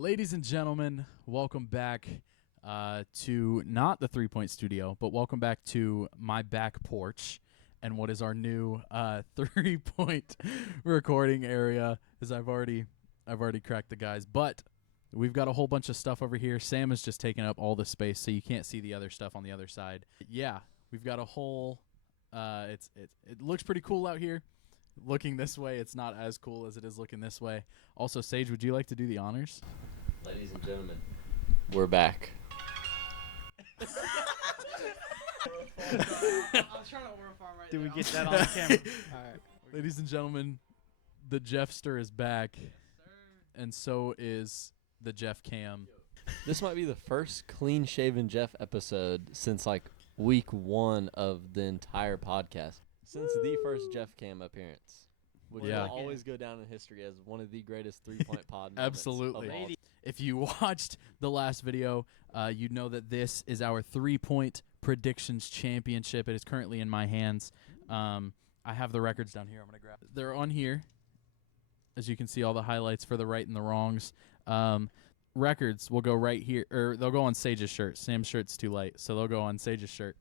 Ladies and gentlemen, welcome back to not the 3-Point Studio, but welcome back to my back porch and what is our new 3-point recording area. As I've already cracked the guys, but we've got a whole bunch of stuff over here. Sam is just taking up all the space, so you can't see the other stuff on the other side. Yeah, we've got a whole. It looks pretty cool out here. Looking this way, it's not as cool as it is looking this way. Also, Sage, would you like to do the honors? Ladies and gentlemen, we're back. I was trying to order farm right Did there. we get that on camera? All right. Ladies and gentlemen, the Jeffster is back, and so is the Jeff Cam. This might be the first clean-shaven Jeff episode since like week 1 of the entire podcast. Since the first Jeff Cam appearance, which will always go down in history as one of the greatest 3-point pod moments. Absolutely. If you watched the last video, you know that this is our 3-point predictions championship. It is currently in my hands. I have the records down here. I'm going to grab it. They're on here. As you can see, all the highlights for the right and the wrongs. Records will go right here, or they'll go on Sage's shirt. Sam's shirt's too light, so they'll go on Sage's shirt.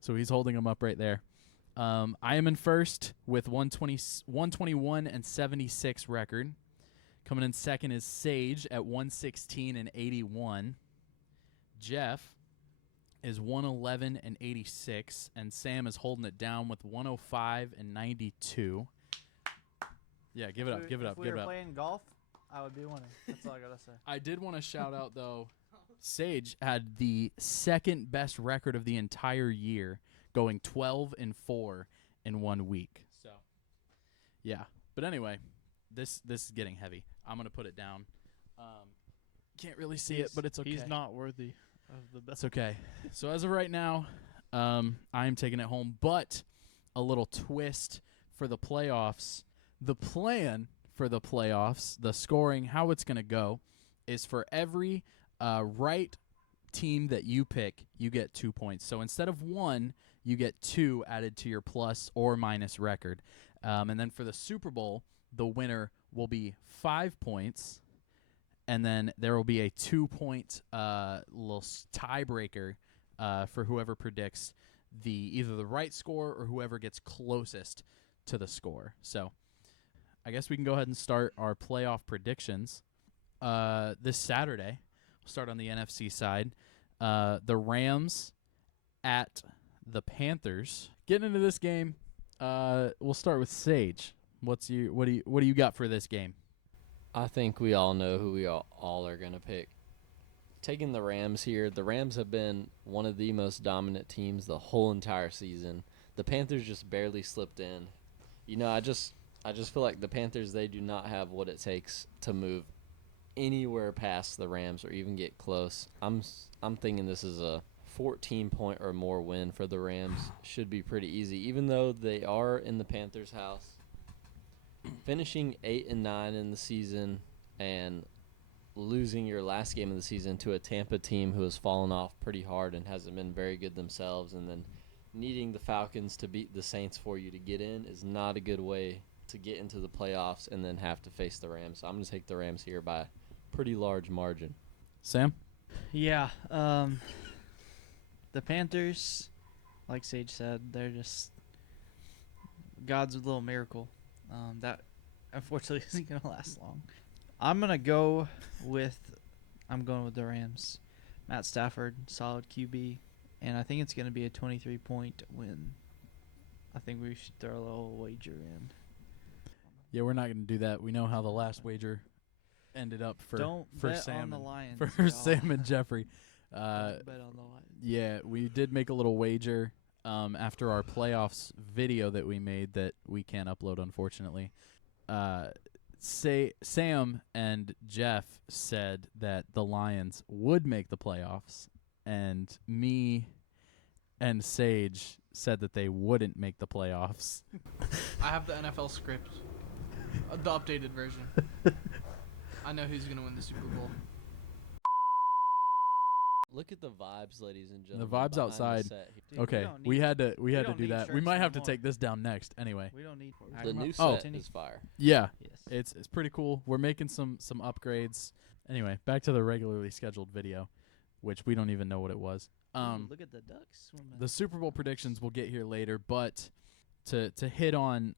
So he's holding them up right there. I am in first with 121 and 76 record. Coming in second is Sage at 116 and 81. Jeff is 111 and 86, and Sam is holding it down with 105 and 92. Yeah, give it up, give it up, If give we it were up. playing golf, I would be winning. That's all I gotta say. I did want to shout out, though, Sage had the second best record of the entire year, going 12-4 in 1 week. So, yeah. But anyway, this is getting heavy. I'm going to put it down. Can't really see it, but it's okay. He's not worthy of the best. It's okay. So as of right now, I'm taking it home. But a little twist for the playoffs. The plan for the playoffs, the scoring, how it's going to go, is for every right team that you pick, you get 2 points. So instead of 1, you get 2 added to your plus or minus record. And then for the Super Bowl, the winner will be 5 points. And then there will be a 2-point little tiebreaker for whoever predicts either the right score or whoever gets closest to the score. So I guess we can go ahead and start our playoff predictions. This Saturday, we'll start on the NFC side. The Rams at the Panthers. Getting into this game, we'll start with Sage. What do you got for this game? I think we all know who we all are going to pick. Taking the Rams here, the Rams have been one of the most dominant teams the whole entire season. The Panthers just barely slipped in. You know, I just feel like the Panthers, they do not have what it takes to move anywhere past the Rams or even get close. I'm thinking this is a 14-point or more win for the Rams. Should be pretty easy, even though they are in the Panthers' house. Finishing 8-9 in the season and losing your last game of the season to a Tampa team who has fallen off pretty hard and hasn't been very good themselves, and then needing the Falcons to beat the Saints for you to get in is not a good way to get into the playoffs and then have to face the Rams. So I'm going to take the Rams here by a pretty large margin. Sam? Yeah. The Panthers, like Sage said, they're just God's little miracle. That unfortunately isn't going to last long. I'm going with the Rams. Matt Stafford, solid QB, and I think it's going to be a 23-point win. I think we should throw a little wager in. Yeah, we're not going to do that. We know how the last wager ended up for bet Sam on the Lions, for y'all. Sam and Jeffrey. Bet on the Lions. Yeah, we did make a little wager after our playoffs video that we made that we can't upload, unfortunately. Sam and Jeff said that the Lions would make the playoffs, and me and Sage said that they wouldn't make the playoffs. I have the NFL script, the updated version. I know who's going to win the Super Bowl. Look at the vibes, ladies and The gentlemen. vibes behind the outside. set here. Dude, Okay, don't we need- had to don't do need that. We shirts might no have to more. take this down next. Anyway, We don't need. The new Oh. set is fire. yeah, Yes. it's pretty cool. We're making some upgrades. Anyway, back to the regularly scheduled video, which we don't even know what it was. Ooh, look at the ducks swimming. The Super Bowl predictions we'll get here later, but to hit on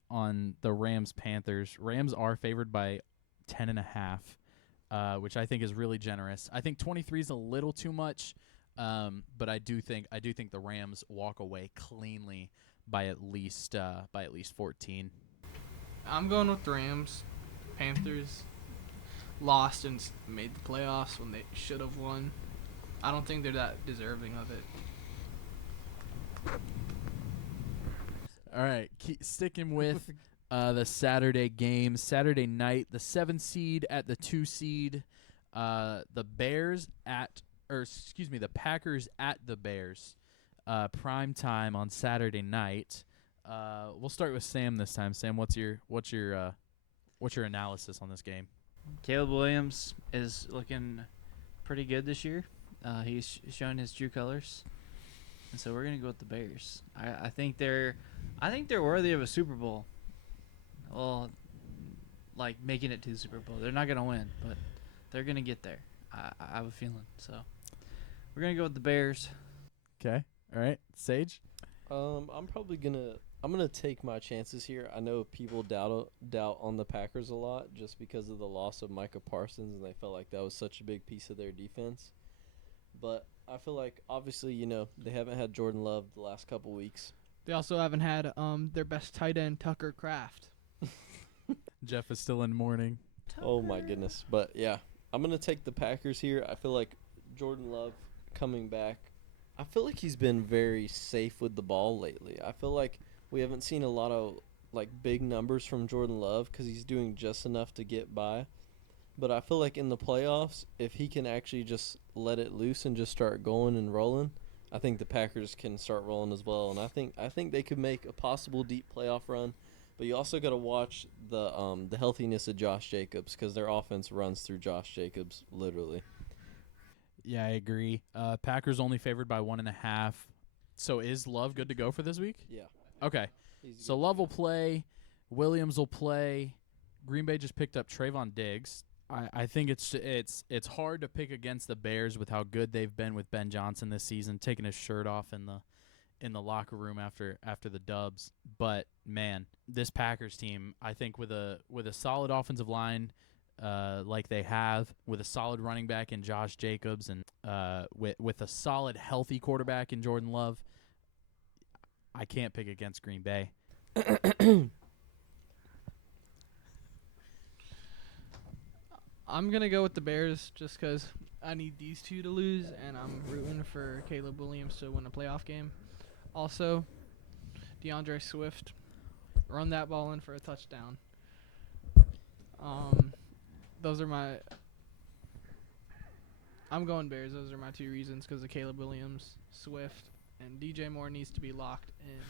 the Rams Panthers, Rams are favored by 10.5, which I think is really generous. I think 23 is a little too much, but I do think the Rams walk away cleanly by at least 14. I'm going with the Rams. Panthers lost and made the playoffs when they should have won. I don't think they're that deserving of it. All right, sticking with the Saturday game. Saturday night, the 7 seed at the 2 seed. The Packers at the Bears. Prime time on Saturday night. We'll start with Sam this time. Sam, what's your analysis on this game? Caleb Williams is looking pretty good this year. He's showing his true colors, and so we're gonna go with the Bears. I think they're worthy of a Super Bowl. Well, like making it to the Super Bowl. They're not gonna win, but they're gonna get there. I have a feeling. So we're gonna go with the Bears. Okay. All right, Sage. I'm gonna take my chances here. I know people doubt on the Packers a lot just because of the loss of Micah Parsons, and they felt like that was such a big piece of their defense. But I feel like obviously, they haven't had Jordan Love the last couple weeks. They also haven't had their best tight end, Tucker Kraft. Jeff is still in mourning. Oh my goodness. But yeah, I'm gonna take the Packers here. I feel like Jordan Love coming back. I feel like he's been very safe with the ball lately. I feel like we haven't seen a lot of big numbers from Jordan Love because he's doing just enough to get by. But I feel like in the playoffs, if he can actually just let it loose and just start going and rolling, I think the Packers can start rolling as well. And I think they could make a possible deep playoff run. But you also got to watch the healthiness of Josh Jacobs because their offense runs through Josh Jacobs literally. Yeah, I agree. Packers only favored by 1.5. So is Love good to go for this week? Yeah. Okay. He's So good Love to will go. play. Williams will play. Green Bay just picked up Trayvon Diggs. I think it's hard to pick against the Bears with how good they've been with Ben Johnson this season, taking his shirt off in the locker room after the dubs. But man, this Packers team, I think with a solid offensive line, like they have, with a solid running back in Josh Jacobs, and with a solid healthy quarterback in Jordan Love, I can't pick against Green Bay. I'm going to go with the Bears just because I need these two to lose, and I'm rooting for Caleb Williams to win a playoff game. Also, DeAndre Swift, run that ball in for a touchdown. Those are my... I'm going Bears. Those are my two reasons because of Caleb Williams, Swift, and DJ Moore needs to be locked in.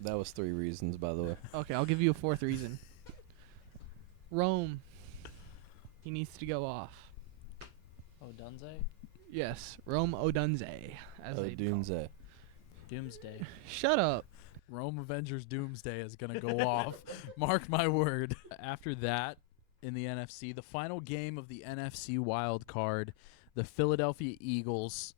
That was 3 reasons, by the way. Okay, I'll give you a 4th reason. Rome. He needs to go off. Odunze? Yes, Rome Odunze, as they call him. Doomsday. Doomsday. Shut up. Rome Avengers Doomsday is going to go off. Mark my word. After that, in the NFC, the final game of the NFC wild card, the Philadelphia Eagles,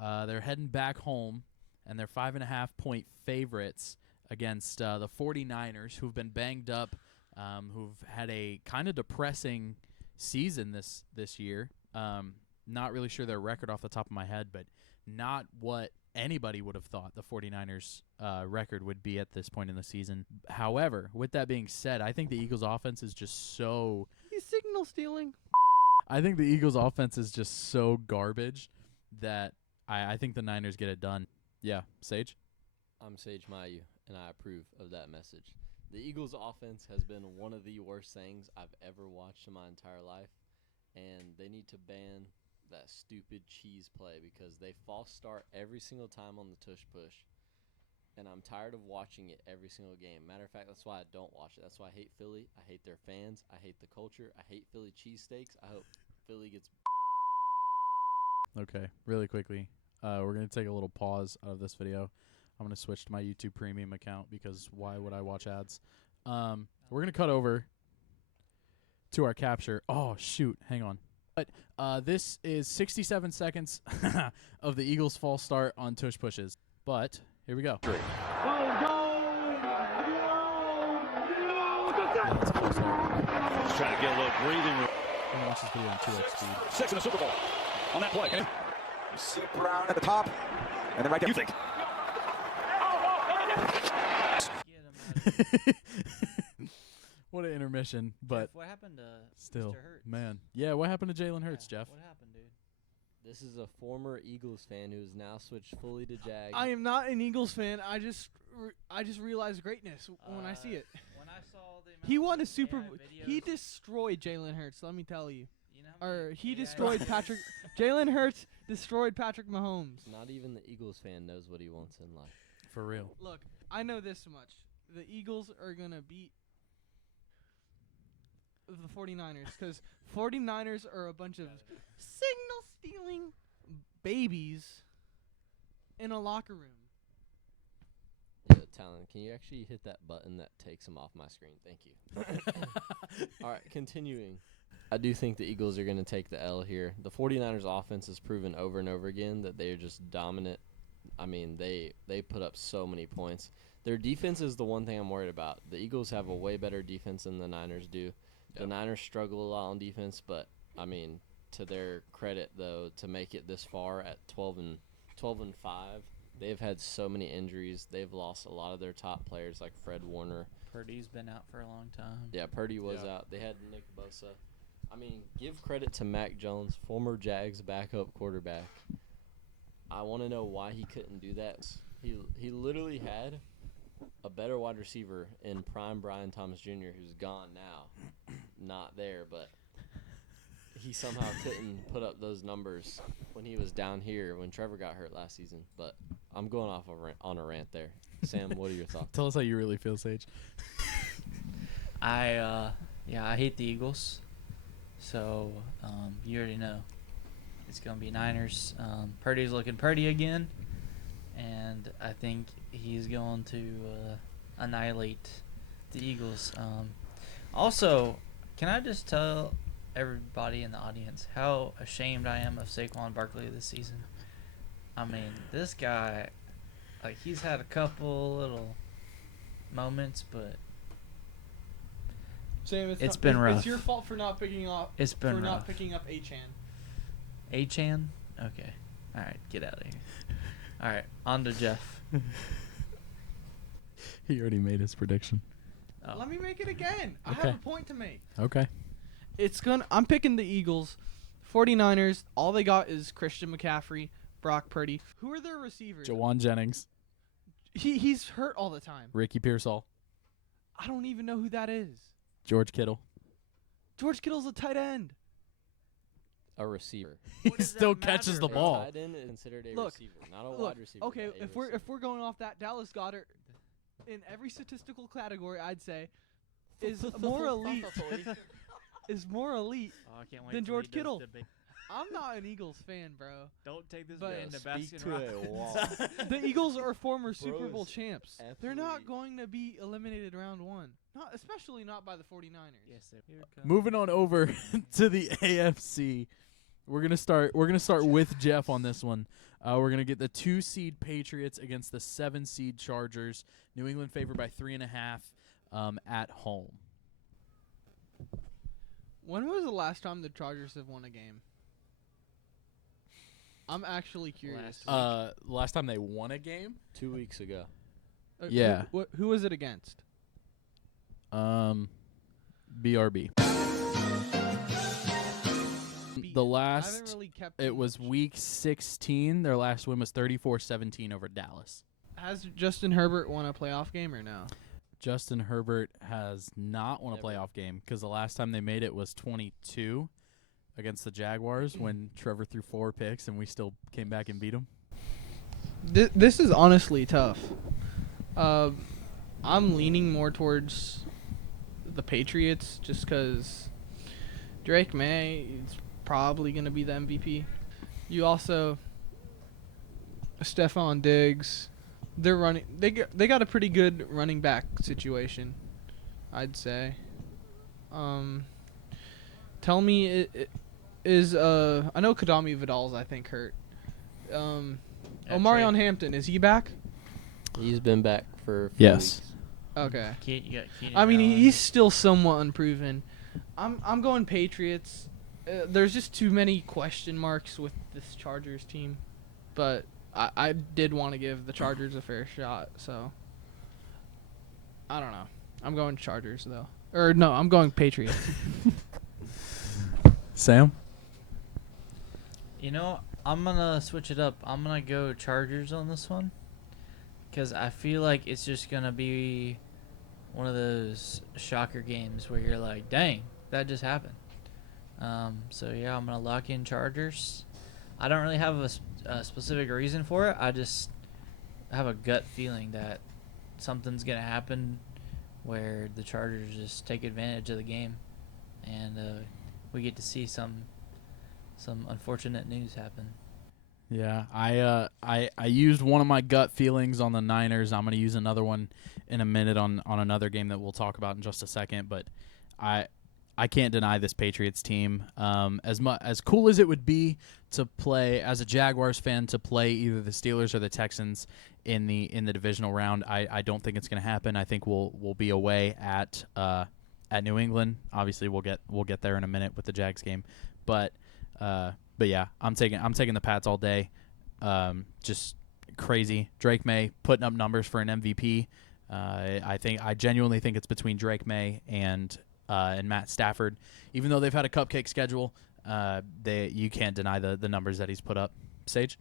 they're heading back home, and they're 5.5-point favorites against the 49ers, who've been banged up, who've had a kind of depressing season this year. Not really sure their record off the top of my head, but not what anybody would have thought the 49ers record would be at this point in the season. However, with that being said, I think the Eagles offense is just so... He's signal stealing. I think the Eagles offense is just so garbage that I think the Niners get it done. Yeah, Sage? I'm Sage Mayu, and I approve of that message. The Eagles' offense has been one of the worst things I've ever watched in my entire life, and they need to ban that stupid cheese play because they false start every single time on the tush push, and I'm tired of watching it every single game. Matter of fact, that's why I don't watch it. That's why I hate Philly. I hate their fans. I hate the culture. I hate Philly cheesesteaks. I hope Philly gets Okay, really quickly. We're going to take a little pause out of this video. I'm going to switch to my YouTube Premium account because why would I watch ads? We're going to cut over to our capture. Oh, shoot. Hang on. But this is 67 seconds of the Eagles' false start on tush pushes. But here we go. Yeah, that's a false start. Just trying to get a little breathing room. I'm going to watch this video in 2x speed. 6 in the Super Bowl on that play. You see Brown at the top, and then right there. You think? What an intermission, but Jeff, what happened to still, Mr. Hurts? man. Yeah, what happened to Jalen Hurts, Jeff? What happened, dude? This is a former Eagles fan who has now switched fully to Jag. I am not an Eagles fan. I just realized greatness when I see it. When I saw the He amount won a of Super AI Bowl. videos, He destroyed Jalen Hurts. Let me tell you. you know how many Or he AI destroyed videos- Patrick. Jalen Hurts destroyed Patrick Mahomes. Not even the Eagles fan knows what he wants in life. For real. Look, I know this much. The Eagles are going to beat the 49ers because 49ers are a bunch of signal-stealing babies in a locker room. Yeah, Talon, can you actually hit that button that takes him off my screen? Thank you. All right, continuing. I do think the Eagles are going to take the L here. The 49ers offense has proven over and over again that they are just dominant. I mean, they put up so many points. Their defense is the one thing I'm worried about. The Eagles have a way better defense than the Niners do. The Niners struggle a lot on defense, but, I mean, to their credit, though, to make it this far at 12-5, they've had so many injuries. They've lost a lot of their top players like Fred Warner. Purdy's been out for a long time. Yeah, Purdy was out. They had Nick Bosa. I mean, give credit to Mac Jones, former Jags backup quarterback. I want to know why he couldn't do that. He literally had a better wide receiver in prime Brian Thomas Jr., who's gone now, not there, but he somehow couldn't put up those numbers when he was down here when Trevor got hurt last season. But I'm going off on a rant there. Sam, what are your thoughts? Tell us how you really feel, Sage. I hate the Eagles. So, you already know. It's going to be Niners. Purdy's looking Purdy again. And I think he's going to annihilate the Eagles. Also, can I just tell everybody in the audience how ashamed I am of Saquon Barkley this season? I mean, this guy, like, he's had a couple little moments, but Sam, It's been rough. It's your fault for not picking up. it's been for rough. not picking up Achan. Achan? Okay. All right, get out of here. All right, on to Jeff. He already made his prediction. Oh. Let me make it again. I Okay. have a point to make. Okay. I'm picking the Eagles. 49ers, all they got is Christian McCaffrey, Brock Purdy. Who are their receivers? Jawan Jennings, He's hurt all the time. Ricky Pearsall, I don't even know who that is. George Kittle. George Kittle's a tight end. A receiver. He still catches the A ball. tight end is considered a Look, receiver, not a Look, wide receiver. okay, but a if receiver. we're going off that, Dallas Goedert, in every statistical category, I'd say, is more elite. Is more elite. Oh, I can't wait Then till he George does Kittle. the big- I'm not an Eagles fan, bro. Don't take this But- man to Speak Baskin to Robbins. a wall. The Eagles are former Super Bro Bowl is champs. They're not absolutely- going to be eliminated round one. Especially not by the 49ers. Yes, sir. Here it comes. Moving on over to the AFC. We're gonna start with Jeff on this one. We're gonna get the 2-seed Patriots against the 7-seed Chargers. New England favored by 3.5 at home. When was the last time the Chargers have won a game? I'm actually curious. Last time they won a game? 2 weeks ago. yeah. Who was it against? BRB. The I haven't last really kept. it too was much. week 16. Their last win was 34-17 over Dallas. Has Justin Herbert won a playoff game or no? Justin Herbert has not won a Never. playoff game because the last time they made it was 22 against the Jaguars when Trevor threw 4 picks and we still came back and beat him. This is honestly tough. I'm leaning more towards the Patriots just because Drake May is probably going to be the MVP. You also Stephon Diggs. They're running. They got a pretty good running back situation, I'd say. Tell me, is I know Kadami Vidal's I think hurt. Omarion Hampton, is he back? He's been back for a few Yes. weeks. Okay. You got Keenan I mean, Allen. he's still somewhat unproven. I'm going Patriots. There's just too many question marks with this Chargers team, but I did want to give the Chargers a fair shot, so I don't know. I'm going Chargers though, or no, I'm going Patriots. Sam? You know, I'm gonna switch it up. I'm gonna go Chargers on this one, because I feel like it's just gonna be one of those shocker games where you're like, dang, that just happened. So yeah, I'm gonna lock in Chargers. I don't really have a specific reason for it. I just have a gut feeling that something's gonna happen where the Chargers just take advantage of the game, and we get to see some unfortunate news happen. Yeah, I used one of my gut feelings on the Niners. I'm going to use another one in a minute on another game that we'll talk about in just a second. But I can't deny this Patriots team. As cool as it would be to play as a Jaguars fan, to play either the Steelers or the Texans in the divisional round, I don't think it's going to happen. I think we'll be away at New England. Obviously, we'll get there in a minute with the Jags game, but yeah, I'm taking the Pats all day. Just crazy. Drake May putting up numbers for an MVP. I genuinely think it's between Drake May and Matt Stafford. Even though they've had a cupcake schedule, you can't deny the numbers that he's put up. Sage?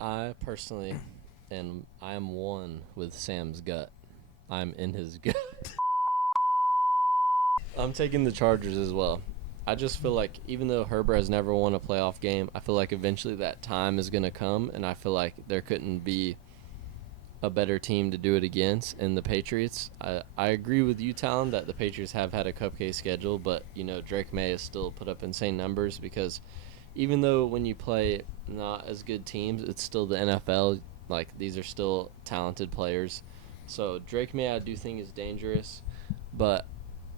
I personally, and I am one with Sam's gut. I'm in his gut. I'm taking the Chargers as well. I just feel like even though Herbert has never won a playoff game, I feel like eventually that time is going to come, and I feel like there couldn't be a better team to do it against. And the Patriots, I agree with you, Talon, that the Patriots have had a cupcake schedule, but, Drake May has still put up insane numbers because even though when you play not as good teams, it's still the NFL. Like, these are still talented players. So Drake May, I do think, is dangerous, but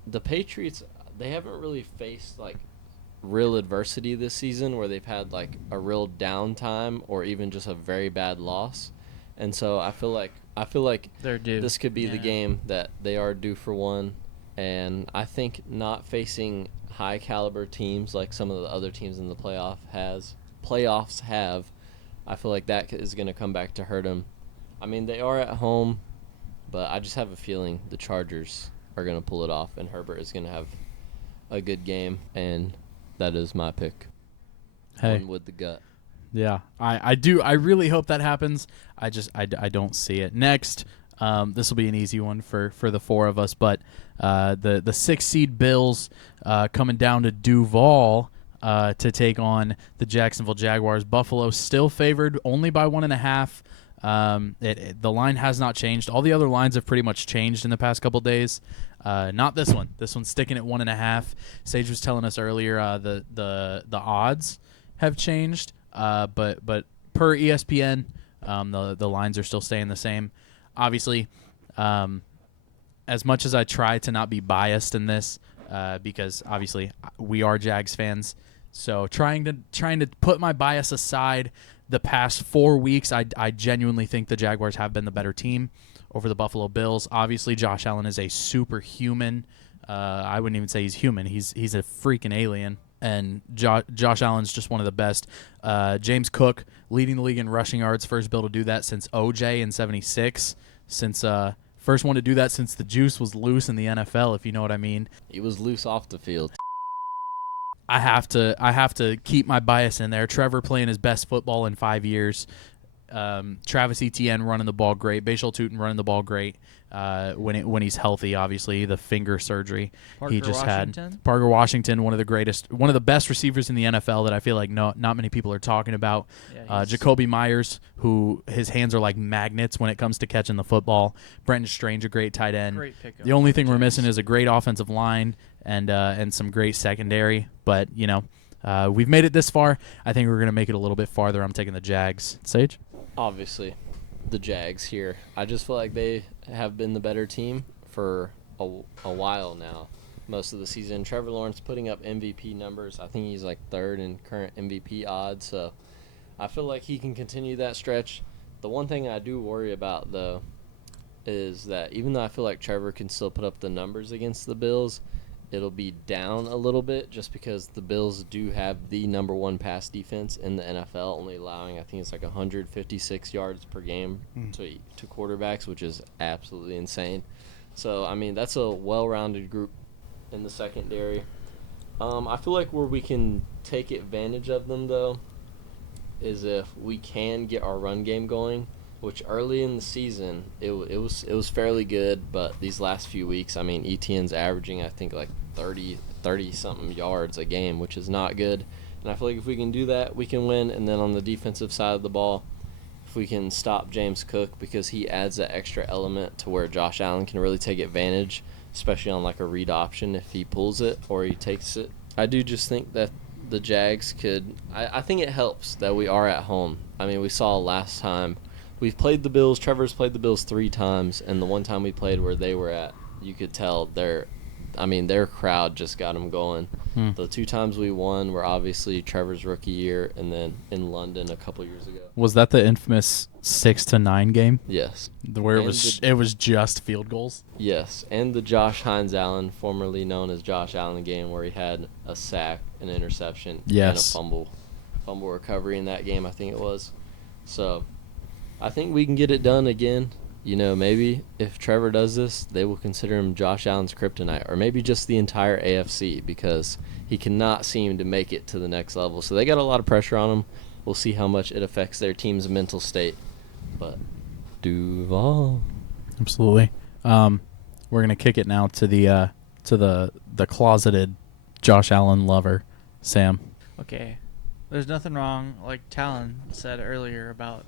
the Patriots, they haven't really faced like real adversity this season where they've had like a real downtime or even just a very bad loss. And so I feel like They're due. this could be the Yeah. game that they are due for one. And I think not facing high caliber teams like some of the other teams in the playoffs have, I feel like that is going to come back to hurt them. I mean, they are at home, but I just have a feeling the Chargers are going to pull it off and Herbert is going to have a good game, and that is my pick. Hey. One with the gut. Yeah, I do. I really hope that happens. I don't see it. Next, this will be an easy one for the four of us, but the 6 seed Bills coming down to Duval to take on the Jacksonville Jaguars. Buffalo still favored only by 1.5. The line has not changed. All the other lines have pretty much changed in the past couple days. Not this one. This one's sticking at 1.5. Sage was telling us earlier the odds have changed, but per ESPN, the lines are still staying the same. Obviously, as much as I try to not be biased in this, because obviously we are Jags fans, so trying to put my bias aside. The past 4 weeks, I genuinely think the Jaguars have been the better team over the Buffalo Bills. Obviously, Josh Allen is a superhuman. I wouldn't even say he's human. He's a freaking alien. And Josh Allen's just one of the best. James Cook leading the league in rushing yards, first Bill to do that since OJ in '76. First one to do that since the juice was loose in the NFL, if you know what I mean. He was loose off the field. I have to keep my bias in there. Trevor playing his best football in 5 years. Travis Etienne running the ball great. Bashal Tutin running the ball great. When he's healthy, obviously the finger surgery he just had. Parker Washington, one of the best receivers in the NFL that I feel like not many people are talking about. Yeah, Jacoby Myers, who his hands are like magnets when it comes to catching the football. Brenton Strange, a great tight end. Great pickup. The only thing we're missing is a great offensive line and some great secondary. But We've made it this far. I think we're going to make it a little bit farther. I'm taking the Jags. Sage? Obviously, the Jags here. I just feel like they have been the better team for a while now. Most of the season. Trevor Lawrence putting up MVP numbers. I think he's like third in current MVP odds. So I feel like he can continue that stretch. The one thing I do worry about, though, is that even though I feel like Trevor can still put up the numbers against the Bills, it'll be down a little bit just because the Bills do have the number one pass defense in the NFL, only allowing, I think it's like 156 yards per game to quarterbacks, which is absolutely insane. So, I mean, that's a well-rounded group in the secondary. I feel like where we can take advantage of them, though, is if we can get our run game going, which early in the season it was fairly good, but these last few weeks, I mean, ETN's averaging, I think, like 30-something yards a game, which is not good. And I feel like if we can do that, we can win. And then on the defensive side of the ball, if we can stop James Cook, because he adds that extra element to where Josh Allen can really take advantage, especially on like a read option if he pulls it or he takes it. I do just think that the Jags could – I think it helps that we are at home. I mean, we saw last time. We've played the Bills. Trevor's played the Bills 3 times, and the one time we played where they were at, you could tell their crowd just got them going. The 2 times we won were obviously Trevor's rookie year and then in London a couple years ago. Was that the infamous 6-9 game? Yes. Where it was just field goals? Yes, and the Josh Hines Allen, formerly known as Josh Allen game, where he had a sack, an interception, and a fumble recovery in that game, I think it was. So I think we can get it done again. You know, maybe if Trevor does this, they will consider him Josh Allen's kryptonite, or maybe just the entire AFC, because he cannot seem to make it to the next level. So they got a lot of pressure on him. We'll see how much it affects their team's mental state. But Duval. Absolutely. We're gonna kick it now to the closeted Josh Allen lover, Sam. Okay. There's nothing wrong, like Talon said earlier, about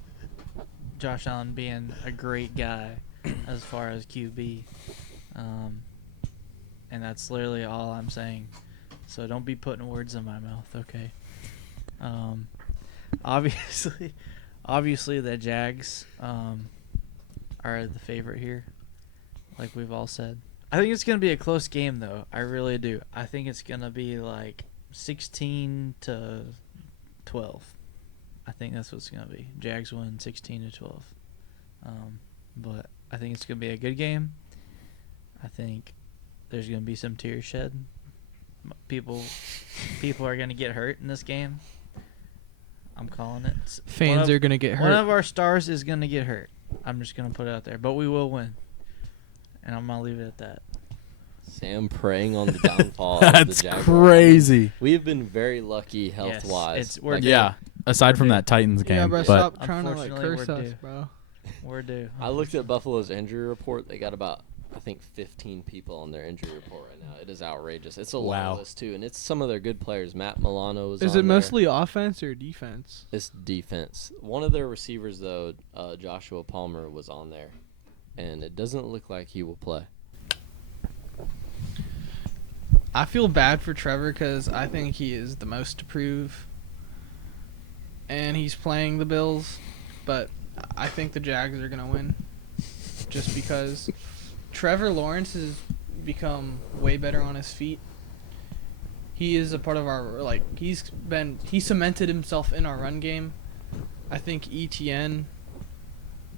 Josh Allen being a great guy as far as QB. And that's literally all I'm saying. So don't be putting words in my mouth, okay? Obviously the Jags are the favorite here, like we've all said. I think it's going to be a close game, though. I really do. I think it's going to be like 16-12. I think that's what it's going to be. Jags win 16-12. But I think it's going to be a good game. I think there's going to be some tears shed. People are going to get hurt in this game. I'm calling it. Fans are going to get hurt. One of our stars is going to get hurt. I'm just going to put it out there. But we will win. And I'm going to leave it at that. Sam praying on the downfall of the That's Jaguars. crazy. We have been very lucky health-wise. Yeah. Aside from that Titans game. Yeah, bro, but stop trying to like Unfortunately, curse we're us, due. bro. We're due. I looked at Buffalo's injury report. They got about, I think, 15 people on their injury report right now. It is outrageous. It's a long list, too, and it's some of their good players. Matt Milano is on Is it there. mostly offense or defense? It's defense. One of their receivers, though, Joshua Palmer, was on there, and it doesn't look like he will play. I feel bad for Trevor because I think he is the most to prove, and he's playing the Bills, but I think the Jags are going to win just because Trevor Lawrence has become way better on his feet. He is a part of our, like, he cemented himself in our run game. I think ETN,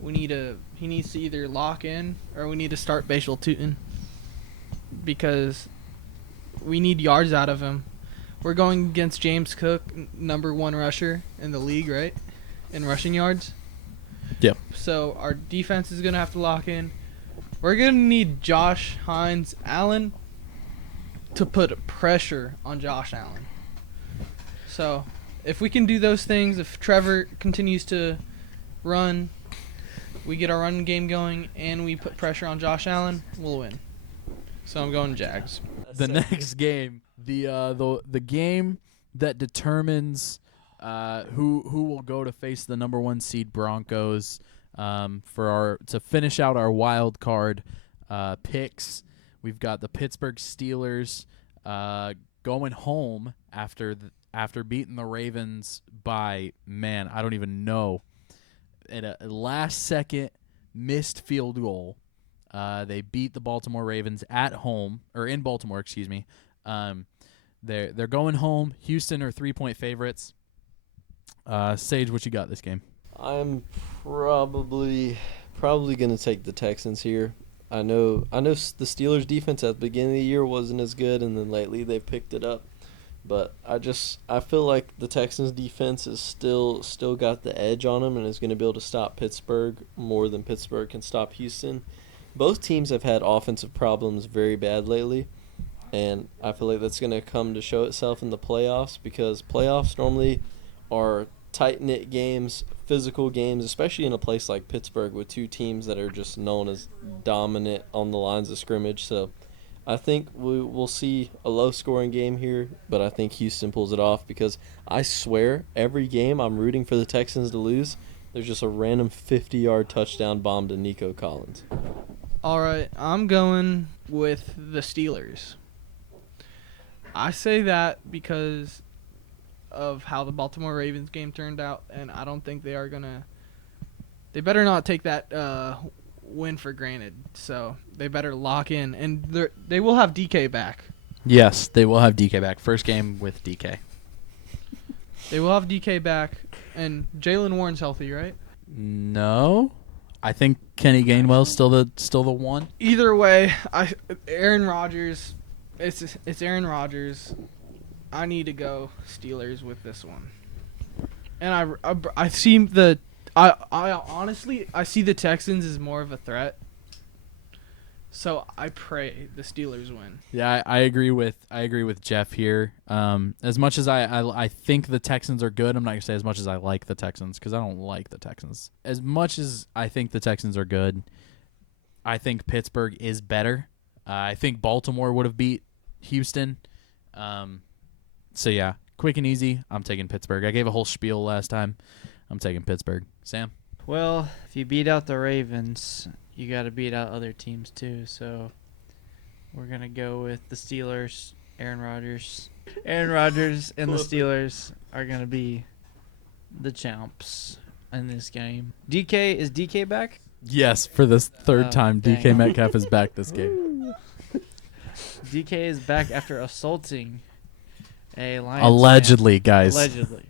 he needs to either lock in or we need to start Bashal Tootin because we need yards out of him. We're going against James Cook, number 1 rusher in the league, right? In rushing yards. Yep. So our defense is going to have to lock in. We're going to need Josh Hines Allen to put pressure on Josh Allen. So if we can do those things, if Trevor continues to run, we get our run game going, and we put pressure on Josh Allen, we'll win. So I'm going Jags. The next game, the game that determines who will go to face the number 1 seed Broncos to finish out our wild card picks. We've got the Pittsburgh Steelers going home after after beating the Ravens by, man, I don't even know, at a last-second missed field goal. They beat the Baltimore Ravens at home, or in Baltimore, excuse me. They're going home. Houston are 3-point favorites. Sage, what you got this game? I'm probably going to take the Texans here. I know the Steelers' defense at the beginning of the year wasn't as good, and then lately they've picked it up. But I feel like the Texans' defense is still got the edge on them and is going to be able to stop Pittsburgh more than Pittsburgh can stop Houston. Both teams have had offensive problems very bad lately, and I feel like that's going to come to show itself in the playoffs, because playoffs normally are tight-knit games, physical games, especially in a place like Pittsburgh with two teams that are just known as dominant on the lines of scrimmage. So I think we'll see a low-scoring game here, but I think Houston pulls it off, because I swear every game I'm rooting for the Texans to lose, there's just a random 50-yard touchdown bomb to Nico Collins. All right, I'm going with the Steelers. I say that because of how the Baltimore Ravens game turned out, and I don't think they are going to – they better not take that win for granted. So they better lock in, and they will have DK back. Yes, they will have DK back. First game with DK. They will have DK back, and Jalen Warren's healthy, right? No. I think Kenny Gainwell's still the one. Either way, Aaron Rodgers, it's Aaron Rodgers. I need to go Steelers with this one. And I see I honestly see the Texans as more of a threat. So I pray the Steelers win. Yeah, I agree with Jeff here. As much as I think the Texans are good, I'm not gonna say as much as I like the Texans, because I don't like the Texans. As much as I think the Texans are good, I think Pittsburgh is better. I think Baltimore would have beat Houston. So yeah, quick and easy. I'm taking Pittsburgh. I gave a whole spiel last time. I'm taking Pittsburgh. Sam? Well, if you beat out the Ravens, you got to beat out other teams too. So we're going to go with the Steelers, Aaron Rodgers. Aaron Rodgers and the Steelers are going to be the champs in this game. Is DK back? Yes, for this third time, dang. DK Metcalf is back this game. DK is back after assaulting a Lions Allegedly, fan. guys. Allegedly.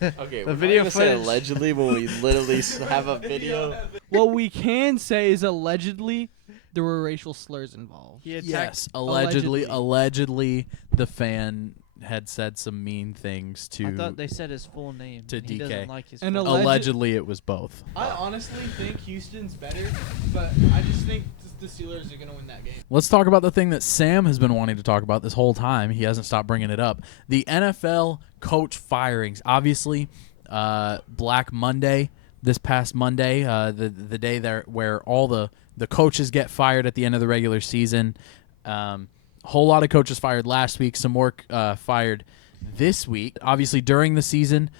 Okay, The we're video not gonna say footage. allegedly when we literally have a video. What we can say is allegedly there were racial slurs involved. He attacked. Yes, Allegedly. allegedly, the fan had said some mean things to. I thought they said his full name. to and he DK. doesn't like his And full Allegedly, it was both. I honestly think Houston's better, but I just think the Steelers are going to win that game. Let's talk about the thing that Sam has been wanting to talk about this whole time. He hasn't stopped bringing it up. The NFL coach firings. Obviously, Black Monday, this past Monday, the day there where all the coaches get fired at the end of the regular season. Whole lot of coaches fired last week. Some more fired this week. Obviously, during the season,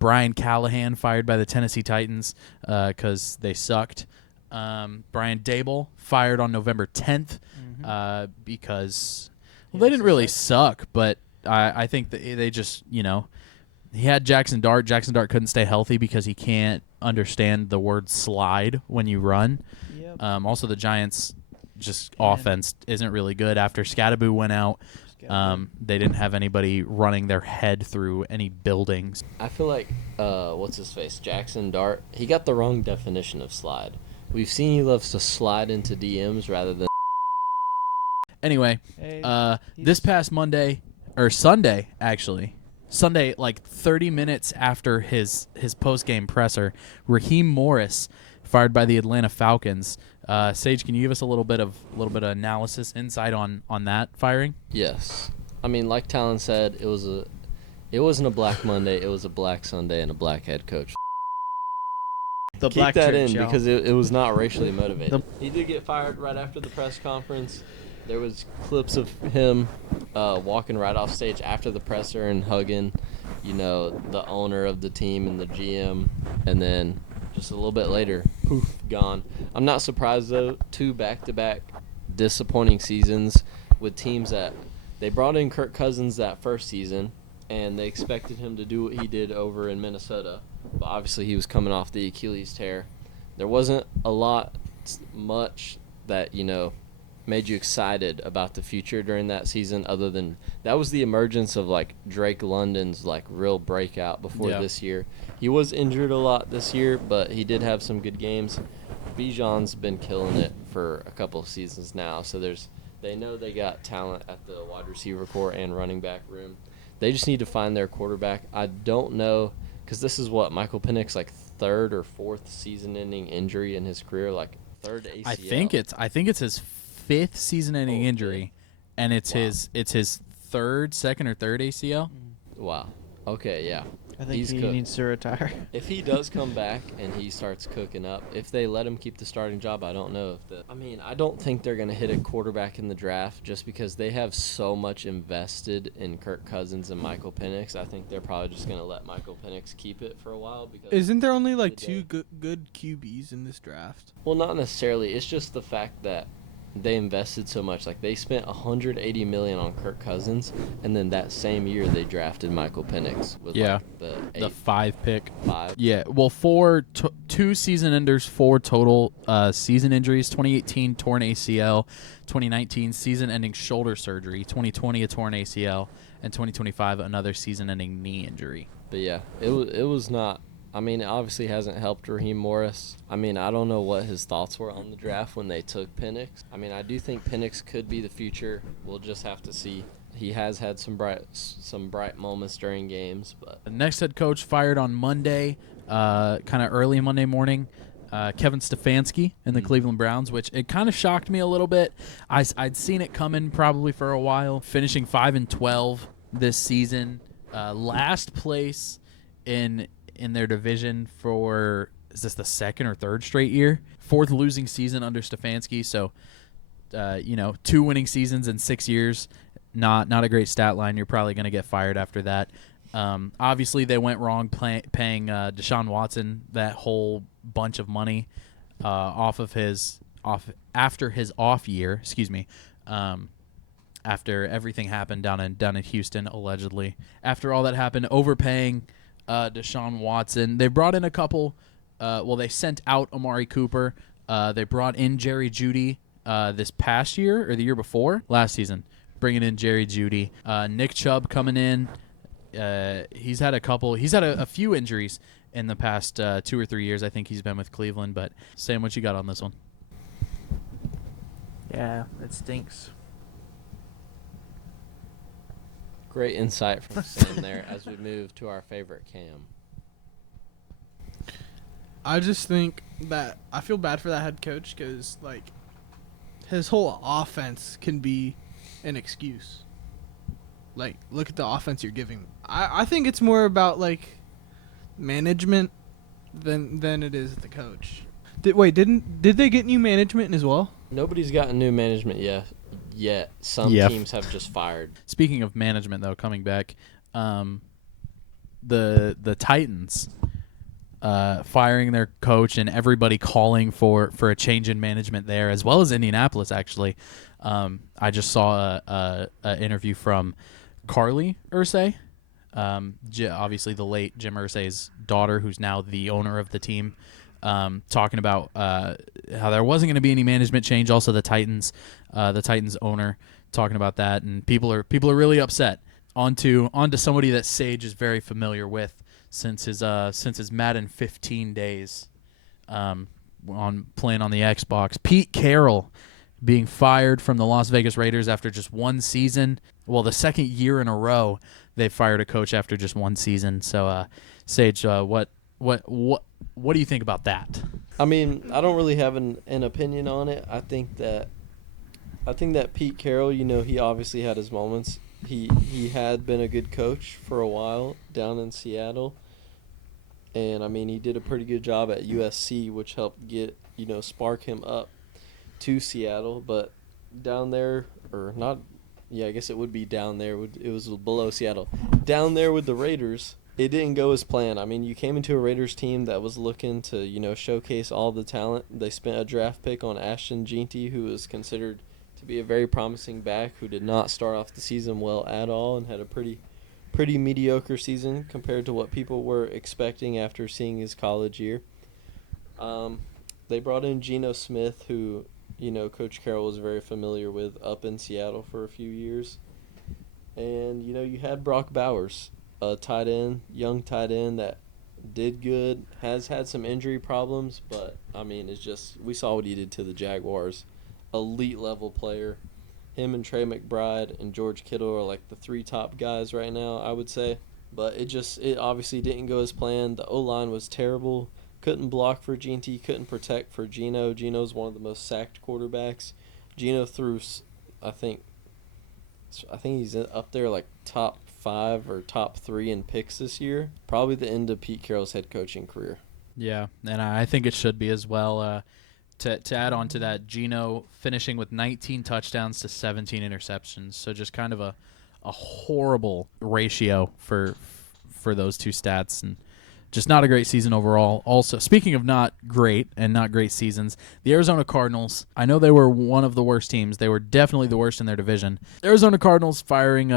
Brian Callahan fired by the Tennessee Titans because they sucked. Brian Dable fired on November 10th because they didn't really suck, but I think that they just, he had Jackson Dart. Jackson Dart couldn't stay healthy because he can't understand the word slide when you run. Yep. Also, the Giants' offense isn't really good. After Scattaboo went out, they didn't have anybody running their head through any buildings. I feel like what's his face, Jackson Dart. He got the wrong definition of slide. We've seen he loves to slide into DMs rather than. Anyway, this past Sunday, like 30 minutes after his post-game presser, Raheem Morris fired by the Atlanta Falcons. Sage, can you give us a little bit of analysis, insight on that firing? Yes, I mean, like Talon said, it wasn't a Black Monday, it was a Black Sunday and a black head coach. The Keep black that church, in y'all. because it was not racially motivated. He did get fired right after the press conference. There was clips of him walking right off stage after the presser and hugging, the owner of the team and the GM, and then just a little bit later, poof, gone. I'm not surprised though. 2 back-to-back disappointing seasons with teams that they brought in Kirk Cousins that first season, and they expected him to do what he did over in Minnesota. But obviously he was coming off the Achilles tear. There wasn't much that, made you excited about the future during that season, other than that was the emergence of like Drake London's like real breakout before this year. He was injured a lot this year, but he did have some good games. Bijan's been killing it for a couple of seasons now, so they know they got talent at the wide receiver core and running back room. They just need to find their quarterback. I don't know, because this is what Michael Penix, like third or fourth season-ending injury in his career, like third ACL. I think it's his fifth season-ending injury, and it's his second or third ACL. Wow. Okay, yeah. I think he needs to retire. If he does come back and he starts cooking up, if they let him keep the starting job, I don't know I don't think they're going to hit a quarterback in the draft just because they have so much invested in Kirk Cousins and Michael Penix. I think they're probably just going to let Michael Penix keep it for a while. Because isn't there only like two good QBs in this draft? Well, not necessarily. It's just the fact that they invested so much. Like, they spent $180 million on Kirk Cousins, and then that same year they drafted Michael Penix with the 5 pick. 5. Yeah, well, 2 season enders, 4 total season injuries. 2018 torn ACL, 2019 season-ending shoulder surgery, 2020 a torn ACL, and 2025 another season-ending knee injury. But yeah, it was not. I mean, it obviously hasn't helped Raheem Morris. I mean, I don't know what his thoughts were on the draft when they took Penix. I mean, I do think Penix could be the future. We'll just have to see. He has had some bright moments during games. But the next head coach fired on Monday, kind of early Monday morning. Kevin Stefanski in the Cleveland Browns, which it kind of shocked me a little bit. I'd seen it coming probably for a while. Finishing 5-12 this season, last place in their division for, is this the second or third straight year? 4th losing season under Stefanski. So, 2 winning seasons in 6 years, not a great stat line. You're probably going to get fired after that. Obviously, they went wrong paying Deshaun Watson that whole bunch of money after his off year. Excuse me. After everything happened down in Houston, allegedly. After all that happened, overpaying Deshaun Watson. They brought in a couple. They sent out Amari Cooper. They brought in Jerry Jeudy this past year or the year before, last season, bringing in Jerry Jeudy. Nick Chubb coming in. He's had a few injuries in the past 2 or 3 years. I think he's been with Cleveland. But Sam, what you got on this one? Yeah, it stinks. great insight from Sam there as we move to our favorite Cam. I just think that I feel bad for that head coach because, like, his whole offense can be an excuse. Like, look at the offense you're giving. I think it's more about, like, management than it is the coach. Did they get new management as well? Nobody's gotten new management yet. Some teams have just fired. Speaking of management, though, coming back, the Titans firing their coach and everybody calling for a change in management there, as well as Indianapolis, actually. I just saw a interview from Carly Irsay, obviously the late Jim Irsay's daughter, who's now the owner of the team, talking about how there wasn't going to be any management change. Also, the Titans owner talking about that, and people are really upset. Onto somebody that Sage is very familiar with since his Madden 15 days, on playing on the Xbox. Pete Carroll being fired from the Las Vegas Raiders after just one season. Well, the second year in a row they fired a coach after just one season. So, Sage, what do you think about that? I mean, I don't really have an opinion on it. I think that Pete Carroll, he obviously had his moments. He had been a good coach for a while down in Seattle. And, I mean, he did a pretty good job at USC, which helped get, spark him up to Seattle. But down there, I guess it would be down there. It was below Seattle. Down there with the Raiders, it didn't go as planned. I mean, you came into a Raiders team that was looking to, showcase all the talent. They spent a draft pick on Ashton Jeanty, who was considered to be a very promising back, who did not start off the season well at all and had a pretty pretty mediocre season compared to what people were expecting after seeing his college year. They brought in Geno Smith, who, Coach Carroll was very familiar with up in Seattle for a few years. And, you had Brock Bowers, a tight end, young tight end that did good, has had some injury problems, but, it's just, we saw what he did to the Jaguars. Elite level player. Him and Trey McBride and George Kittle are like the 3 top guys right now, I would say. But it obviously didn't go as planned. The O-line was terrible. Couldn't block for G&T, couldn't protect for Geno. Geno's one of the most sacked quarterbacks. Geno threw, I think he's up there like top 5 or top 3 in picks this year. Probably the end of Pete Carroll's head coaching career. Yeah, and I think it should be as well. To add on to that, Geno finishing with 19 touchdowns to 17 interceptions. So just kind of a horrible ratio for those 2 stats, and just not a great season overall. Also, speaking of not great and not great seasons, the Arizona Cardinals, I know they were one of the worst teams. They were definitely the worst in their division. Arizona Cardinals firing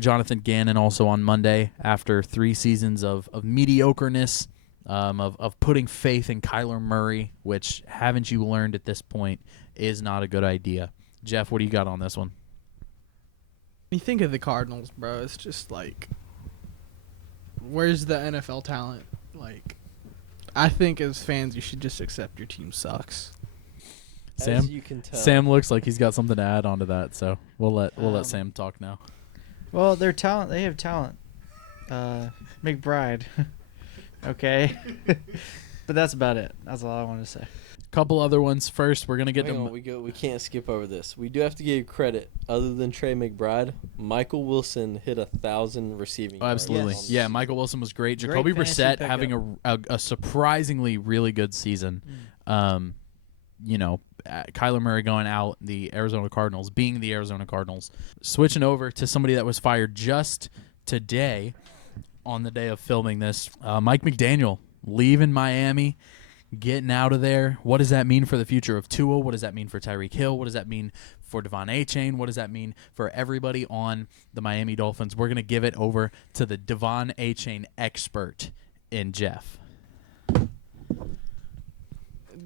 Jonathan Gannon also on Monday after 3 seasons of mediocreness, of putting faith in Kyler Murray, which, haven't you learned at this point, is not a good idea. Jeff, what do you got on this one? When you think of the Cardinals, bro, it's just like, where's the NFL talent? Like, I think as fans, you should just accept your team sucks. Sam, As you can tell. Sam looks like he's got something to add onto that, so we'll let Sam talk now. Well, their talent. They have talent. McBride. Okay. But that's about it. That's all I want to say. Couple other ones. First, we're gonna get Hang on, we can't skip over this. We do have to give credit. Other than Trey McBride, Michael Wilson hit 1,000 receiving yards. Absolutely. Yes. Yeah, Michael Wilson was great. Great Jacoby fantasy Brissett pickup. having a surprisingly really good season. Kyler Murray going out, the Arizona Cardinals being the Arizona Cardinals. Switching over to somebody that was fired just today on the day of filming this, Mike McDaniel leaving Miami, getting out of there. What does that mean for the future of Tua? What does that mean for Tyreek Hill? What does that mean for Devon Achane? What does that mean for everybody on the Miami Dolphins? We're going to give it over to the Devon Achane expert in Jeff.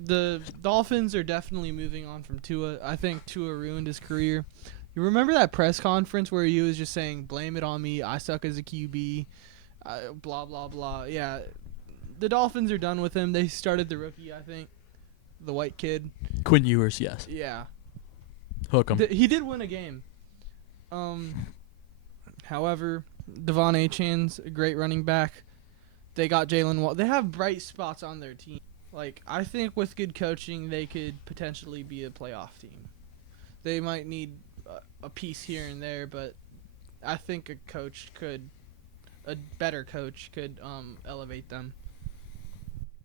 The Dolphins are definitely moving on from Tua. I think Tua ruined his career. You remember that press conference where he was just saying, blame it on me, I suck as a QB, blah, blah, blah. Yeah, the Dolphins are done with him. They started the rookie, I think, the white kid. Quinn Ewers, yes. Yeah. Hook him. He did win a game. However, Devon Achane's a great running back. They got Jalen Wall. They have bright spots on their team. Like, I think with good coaching, they could potentially be a playoff team. They might need a piece here and there, but I think a better coach could elevate them.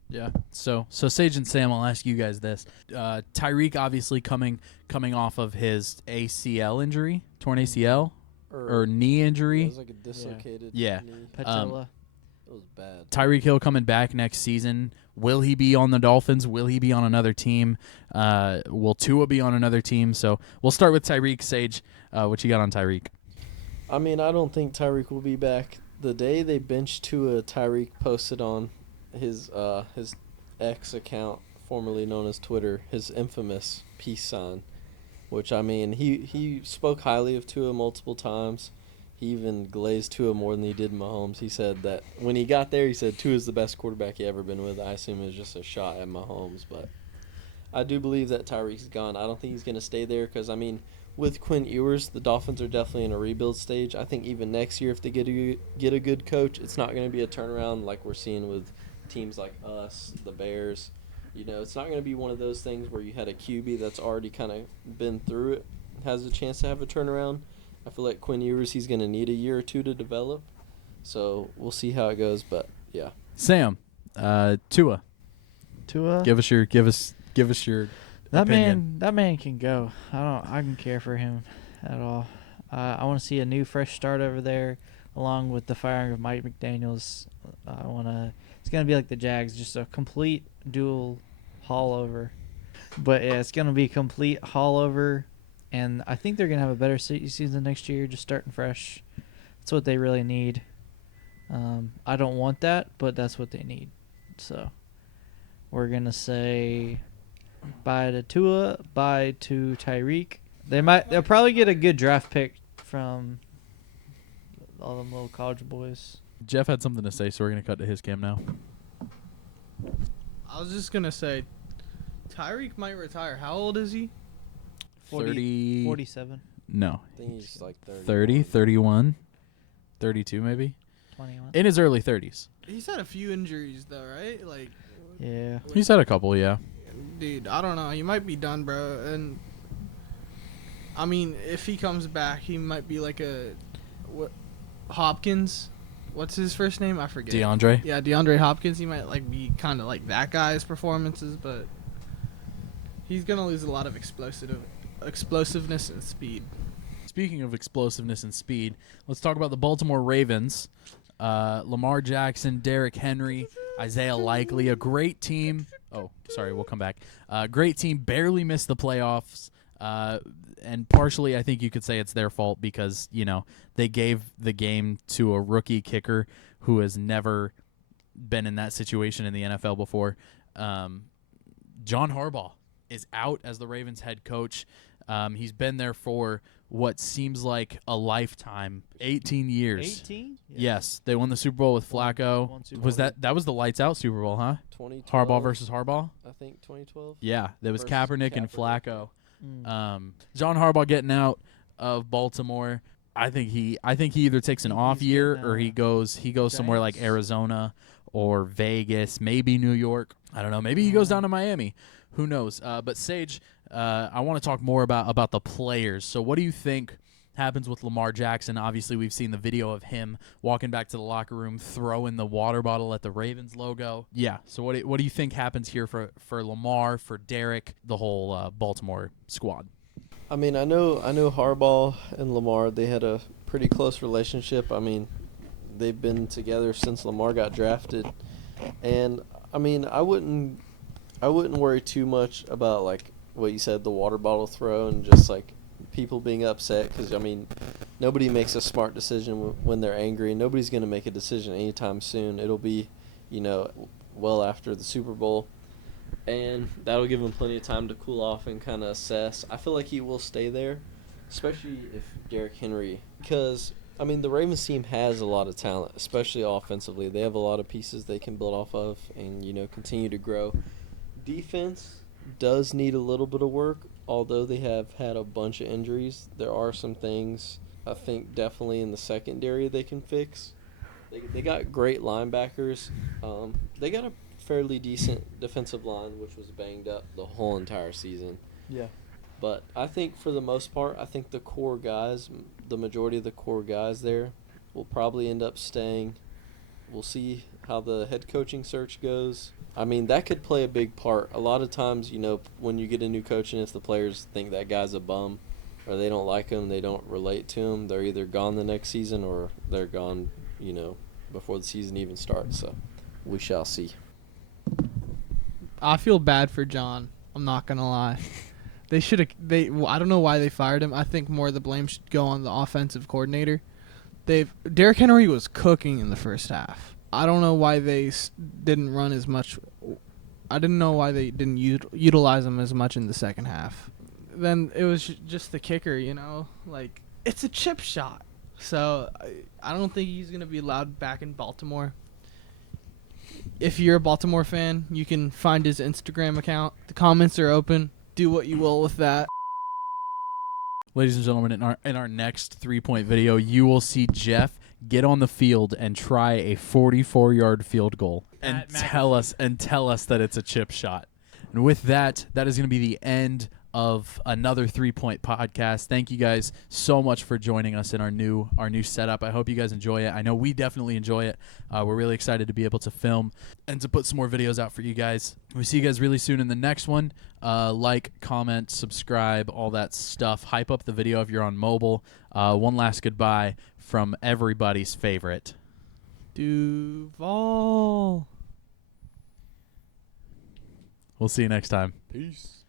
Yeah. So Sage and Sam, I'll ask you guys this. Tyreek obviously coming off of his ACL injury, torn ACL or knee injury. It was like a dislocated Yeah. knee. Patella. It was bad. Tyreek Hill coming back next season. Will he be on the Dolphins? Will he be on another team? Will Tua be on another team? So we'll start with Tyreek. Sage, what you got on Tyreek? I don't think Tyreek will be back. The day they benched Tua, Tyreek posted on his X account, formerly known as Twitter, his infamous peace sign, which, he spoke highly of Tua multiple times. He even glazed Tua more than he did Mahomes. He said that when he got there, he said Tua's the best quarterback he ever been with. I assume it was just a shot at Mahomes, but I do believe that Tyreek's gone. I don't think he's going to stay there because, with Quinn Ewers, the Dolphins are definitely in a rebuild stage. I think even next year, if they get a good coach, it's not going to be a turnaround like we're seeing with teams like us, the Bears. It's not going to be one of those things where you had a QB that's already kind of been through it, has a chance to have a turnaround. I feel like Quinn Ewers, he's going to need a year or two to develop. So we'll see how it goes, but yeah. Sam, Tua. Tua. Give us your That opinion. man can go. I don't care for him at all. I want to see a new, fresh start over there, along with the firing of Mike McDaniels. It's gonna be like the Jags, just a complete dual haul over. But yeah, it's gonna be a complete haul over, and I think they're gonna have a better season next year, just starting fresh. That's what they really need. I don't want that, but that's what they need. So we're gonna say bye to Tua, bye to Tyreek. They'll probably get a good draft pick from all them little college boys. Jeff had something to say, so we're going to cut to his cam now. I was just gonna say, Tyreek might retire. How old is he? 47, No. I think he's like 30, 31, 32 maybe. 21. In his early 30s. He's had a few injuries though, right? Like, Yeah. He's had a couple, yeah. dude, I don't know. He might be done, bro. And I mean, if he comes back, he might be like Hopkins. What's his first name? I forget. DeAndre. Yeah, DeAndre Hopkins. He might like be kind of like that guy's performances, but he's gonna lose a lot of explosiveness and speed. Speaking of explosiveness and speed, let's talk about the Baltimore Ravens. Lamar Jackson, Derrick Henry, Isaiah Likely, a great team. Oh, sorry, we'll come back. Great team, barely missed the playoffs. And partially, I think you could say it's their fault because, they gave the game to a rookie kicker who has never been in that situation in the NFL before. John Harbaugh is out as the Ravens head coach. He's been there for what seems like a lifetime, 18 years. 18? Yes, they won the Super Bowl with Flacco. Won Super Was Bowl. that was the lights out Super Bowl, huh? 2012. Harbaugh versus Harbaugh? I think 2012. Yeah, there was Versus Kaepernick and Kaepernick. Flacco. Mm. John Harbaugh getting out of Baltimore. I think he either takes an Think off he's year getting, or he goes somewhere like Giants? Arizona or Vegas, maybe New York. I don't know. Maybe he goes down to Miami. Who knows? But Sage, I want to talk more about the players. So what do you think happens with Lamar Jackson? Obviously, we've seen the video of him walking back to the locker room, throwing the water bottle at the Ravens logo. Yeah. So what do you think happens here for Lamar, for Derek, the whole Baltimore squad? I mean, I know Harbaugh and Lamar, they had a pretty close relationship. I mean, they've been together since Lamar got drafted. And I mean, I wouldn't worry too much about like what you said, the water bottle throw and just like people being upset, cuz I mean, nobody makes a smart decision when they're angry. Nobody's going to make a decision anytime soon. It'll be, well after the Super Bowl. And that'll give him plenty of time to cool off and kind of assess. I feel like he will stay there, especially if Derrick Henry, because I mean the Ravens team has a lot of talent, especially offensively. They have a lot of pieces they can build off of and continue to grow. Defense does need a little bit of work, although they have had a bunch of injuries. There are some things I think definitely in the secondary they can fix. They got great linebackers. They got a fairly decent defensive line, which was banged up the whole entire season. Yeah. But I think for the most part, I think the core guys, the majority of the core guys there, will probably end up staying. We'll see how the head coaching search goes. I mean, that could play a big part. A lot of times, when you get a new coach and if the players think that guy's a bum or they don't like him, they don't relate to him, they're either gone the next season or they're gone, before the season even starts. So we shall see. I feel bad for John. I'm not gonna lie. They should have. I don't know why they fired him. I think more of the blame should go on the offensive coordinator. Derrick Henry was cooking in the first half. I don't know why they didn't run as much. I didn't know why they didn't utilize him as much in the second half. Then it was just the kicker, like it's a chip shot. So I don't think he's gonna be allowed back in Baltimore. If you're a Baltimore fan, you can find his Instagram account. The comments are open. Do what you will with that. Ladies and gentlemen, in our next 3-point video, you will see Jeff get on the field and try a 44-yard field goal and tell us that it's a chip shot. And with that is going to be the end of another 3-point podcast. Thank you guys so much for joining us in our new setup. I hope you guys enjoy it. I know we definitely enjoy it. We're really excited to be able to film and to put some more videos out for you guys. We see you guys really soon in the next one. Like, comment, subscribe, all that stuff. Hype up the video if you're on mobile. One last goodbye from everybody's favorite Duval. We'll see you next time. Peace.